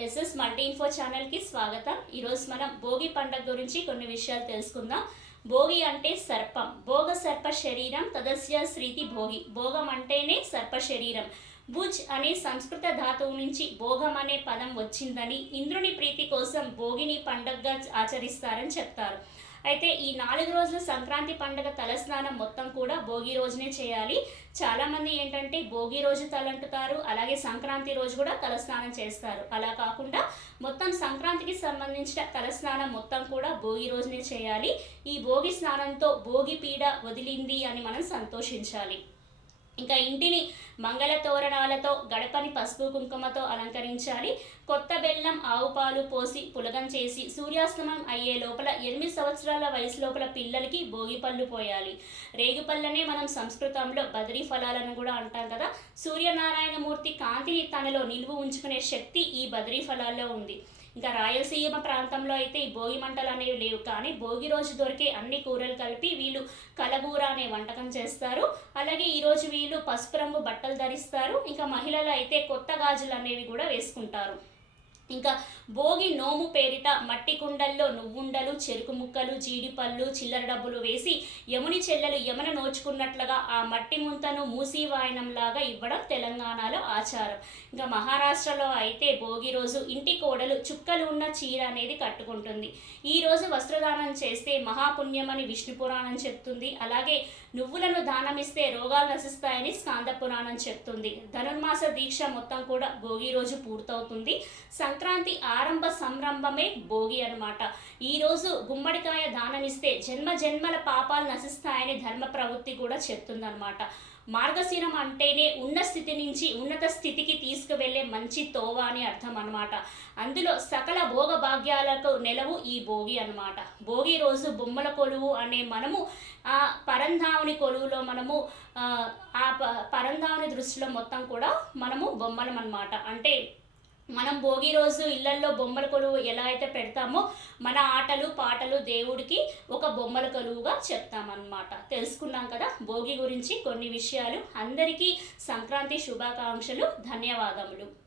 SS multi info ఛానల్కి స్వాగతం. ఈరోజు మనం భోగి పండుగ గురించి కొన్ని విషయాలు తెలుసుకుందాం. భోగి అంటే సర్పం. భోగ సర్ప శరీరం తదస్య శ్రీతి భోగి. భోగం అంటేనే సర్ప శరీరం. భుజ్ అనే సంస్కృత ధాతువు నుంచి భోగం అనే పదం వచ్చిందని ఇంద్రుని ప్రీతి కోసం భోగిని పండగగా ఆచరిస్తారని చెప్తారు. అయితే ఈ నాలుగు రోజుల సంక్రాంతి పండుగ తలస్నానం మొత్తం కూడా భోగి రోజునే చేయాలి. చాలామంది ఏంటంటే భోగి రోజు తలంటుతారు అలాగే సంక్రాంతి రోజు కూడా తలస్నానం చేస్తారు. అలా కాకుండా మొత్తం సంక్రాంతికి సంబంధించిన తలస్నానం మొత్తం కూడా భోగి రోజునే చేయాలి. ఈ భోగి స్నానంతో భోగి పీడ వదిలింది అని మనం సంతోషించాలి. ఇంకా ఇంటిని మంగళ తోరణాలతో గడపని పసుపు కుంకుమతో అలంకరించాలి. కొత్త బెల్లం ఆవు పాలు పోసి పులగం చేసి సూర్యాస్తమం అయ్యే లోపల ఎనిమిది సంవత్సరాల వయసు లోపల పిల్లలకి భోగి పళ్ళు పోయాలి. రేగుపళ్ళనే మనం సంస్కృతంలో బద్రీ ఫలాలను కూడా అంటాం కదా. సూర్యనారాయణమూర్తి కాంతిని తనలో నిలువు ఉంచుకునే శక్తి ఈ బద్రీ ఫలాల్లో ఉంది. ఇంకా రాయలసీమ ప్రాంతంలో అయితే ఈ భోగి మంటలు అనేవి లేవు. కానీ భోగి రోజు దొరికే అన్ని కూరలు కలిపి వీళ్ళు కలగూర అనే వంటకం చేస్తారు. అలాగే ఈరోజు వీళ్ళు పసుపు రంగు బట్టలు ధరిస్తారు. ఇంకా మహిళలు అయితే కొత్త గాజులు అనేవి కూడా వేసుకుంటారు. ఇంకా భోగి నోము పేరిట మట్టి కుండల్లో నువ్వుండలు చెరుకు ముక్కలు జీడిపళ్ళు చిల్లర డబ్బులు వేసి యముని చెల్లెలు యమున నోచుకున్నట్లుగా ఆ మట్టి ముంతను మూసి వాయనంలాగా ఇవ్వడం తెలంగాణలో ఆచారం. ఇంకా మహారాష్ట్రలో అయితే భోగి రోజు ఇంటి కోడలు చుక్కలు ఉన్న చీర అనేది కట్టుకుంటుంది. ఈ రోజు వస్త్రదానం చేస్తే మహాపుణ్యమని విష్ణు పురాణం చెప్తుంది. అలాగే నువ్వులను దానమిస్తే రోగాలు నశిస్తాయని స్కాంద పురాణం చెప్తుంది. ధనుర్మాస దీక్ష మొత్తం కూడా భోగి రోజు పూర్తవుతుంది. సంక్రాంతి ఆరంభ సంరంభమే భోగి అనమాట ఈరోజు గుమ్మడికాయ దానమిస్తే జన్మ జన్మల పాపాలు నశిస్తాయని ధర్మ ప్రవృత్తి కూడా చెప్తుందనమాట మార్గశిరం అంటేనే ఉన్న స్థితి నుంచి ఉన్నత స్థితికి తీసుకువెళ్ళే మంచి తోవ అని అర్థం అనమాట అందులో సకల భోగ భాగ్యాలకు నెలవు ఈ భోగి అనమాట భోగి రోజు బొమ్మల కొలువు అనే మనము ఆ పరంధావుని కొలువులో మనము ఆ, ఆ పరంధావుని దృష్టిలో మొత్తం కూడా మనము బొమ్మలం అనమాట అంటే మనం భోగి రోజు ఇళ్ళల్లో బొమ్మల కొలువు ఎలా అయితే పెడతామో మన ఆటలు పాటలు దేవుడికి ఒక బొమ్మల కొలువుగా చెప్తామన్నమాట. తెలుసుకున్నాం కదా భోగి గురించి కొన్ని విషయాలు. అందరికీ సంక్రాంతి శుభాకాంక్షలు ధన్యవాదములు.